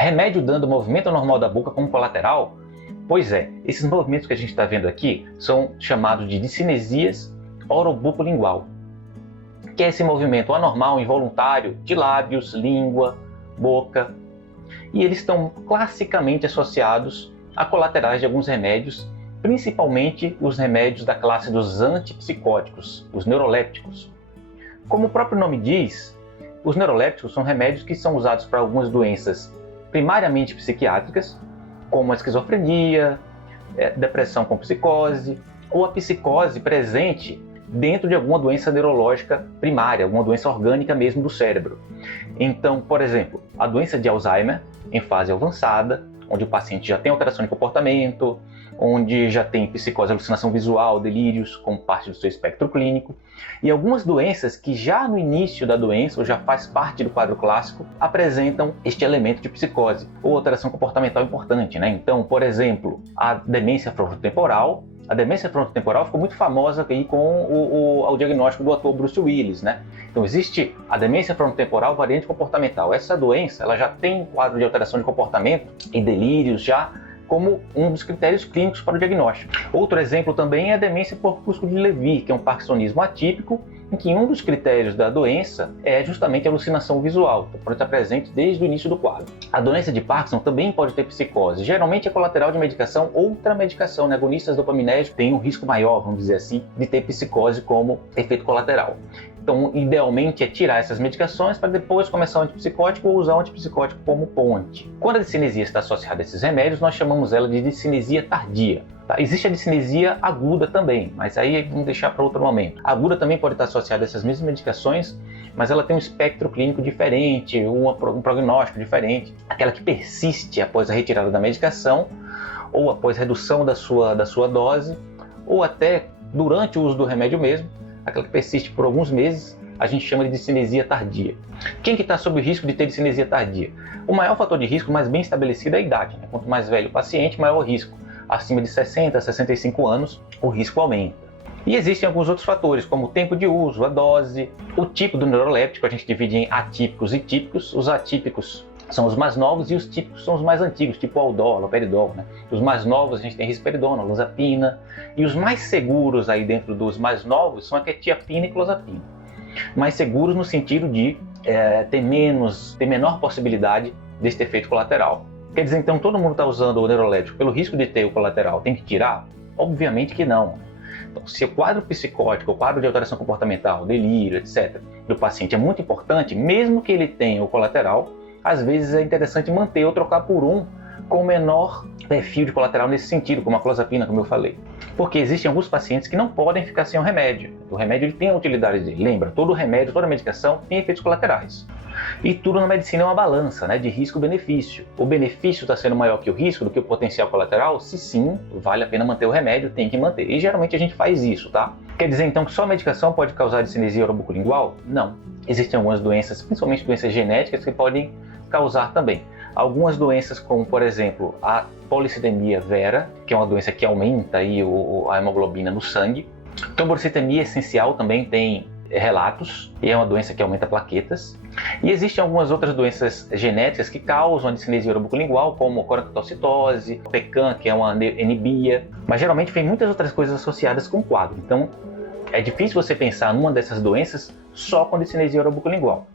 Remédio dando movimento normal da boca como colateral? Pois é, esses movimentos que a gente está vendo aqui são chamados de discinesias orobucolingual, que é esse movimento anormal, involuntário, de lábios, língua, boca, e eles estão classicamente associados a colaterais de alguns remédios, principalmente os remédios da classe dos antipsicóticos, os neurolépticos. Como o próprio nome diz, os neurolépticos são remédios que são usados para algumas doenças primariamente psiquiátricas, como a esquizofrenia, depressão com psicose, ou a psicose presente dentro de alguma doença neurológica primária, alguma doença orgânica mesmo do cérebro. Então, por exemplo, a doença de Alzheimer, em fase avançada, onde o paciente já tem alteração de comportamento, onde já tem psicose, alucinação visual, delírios como parte do seu espectro clínico, e algumas doenças que já no início da doença, ou já faz parte do quadro clássico, apresentam este elemento de psicose, ou alteração comportamental importante, né? Então, por exemplo, a demência frontotemporal. A demência frontotemporal ficou muito famosa aí com o diagnóstico do ator Bruce Willis, né? Então existe a demência frontotemporal variante comportamental. Essa doença ela já tem um quadro de alteração de comportamento e delírios já como um dos critérios clínicos para o diagnóstico. Outro exemplo também é a demência por corpúsculo de Lewy, que é um parkinsonismo atípico, em que um dos critérios da doença é justamente a alucinação visual, que pode estar presente desde o início do quadro. A doença de Parkinson também pode ter psicose, geralmente é colateral de medicação ou ultramedicação, né? Agonistas dopaminérgicos têm um risco maior, vamos dizer assim, de ter psicose como efeito colateral. Então, idealmente é tirar essas medicações para depois começar o antipsicótico ou usar o antipsicótico como ponte. Quando a discinesia está associada a esses remédios, nós chamamos ela de discinesia tardia. Tá? Existe a discinesia aguda também, mas aí vamos deixar para outro momento. A aguda também pode estar associada a essas mesmas medicações, mas ela tem um espectro clínico diferente, um prognóstico diferente. Aquela que persiste após a retirada da medicação, ou após redução da sua dose, ou até durante o uso do remédio mesmo, aquela que persiste por alguns meses, a gente chama de discinesia tardia. Quem que está sob o risco de ter discinesia tardia? O maior fator de risco, mais bem estabelecido, é a idade, né? Quanto mais velho o paciente, maior o risco. Acima de 60, 65 anos, o risco aumenta. E existem alguns outros fatores, como o tempo de uso, a dose, o tipo do neuroléptico. A gente divide em atípicos e típicos. Os atípicos são os mais novos e os típicos são os mais antigos, tipo o aldol, aloperidol, né? Os mais novos a gente tem risperidona, olanzapina, e os mais seguros aí dentro dos mais novos são a quetiapina e clozapina. Mais seguros no sentido de ter menor possibilidade desse efeito colateral. Quer dizer, então, todo mundo está usando o neuroléptico pelo risco de ter o colateral, tem que tirar? Obviamente que não. Então, se o quadro psicótico, o quadro de alteração comportamental, delírio, etc., do paciente é muito importante, mesmo que ele tenha o colateral, às vezes é interessante manter ou trocar por um com menor perfil de colateral nesse sentido, como a clozapina, como eu falei. Porque existem alguns pacientes que não podem ficar sem o remédio. O remédio ele tem a utilidade dele. Lembra, todo remédio, toda medicação tem efeitos colaterais. E tudo na medicina é uma balança, né, de risco-benefício. O benefício está sendo maior que o risco, do que o potencial colateral? Se sim, vale a pena manter o remédio, tem que manter. E geralmente a gente faz isso, tá? Quer dizer então que só a medicação pode causar discinesia orobucolingual? Não. Existem algumas doenças, principalmente doenças genéticas, que podem causar também. Algumas doenças como, por exemplo, a policidemia vera, que é uma doença que aumenta aí a hemoglobina no sangue. Trombocitemia essencial também tem relatos, e é uma doença que aumenta plaquetas. E existem algumas outras doenças genéticas que causam a discinesia orobucolingual, como corancitocitose, PECAM, que é uma anibia, mas geralmente tem muitas outras coisas associadas com o quadro. Então, é difícil você pensar numa dessas doenças só com discinesia orobucolingual.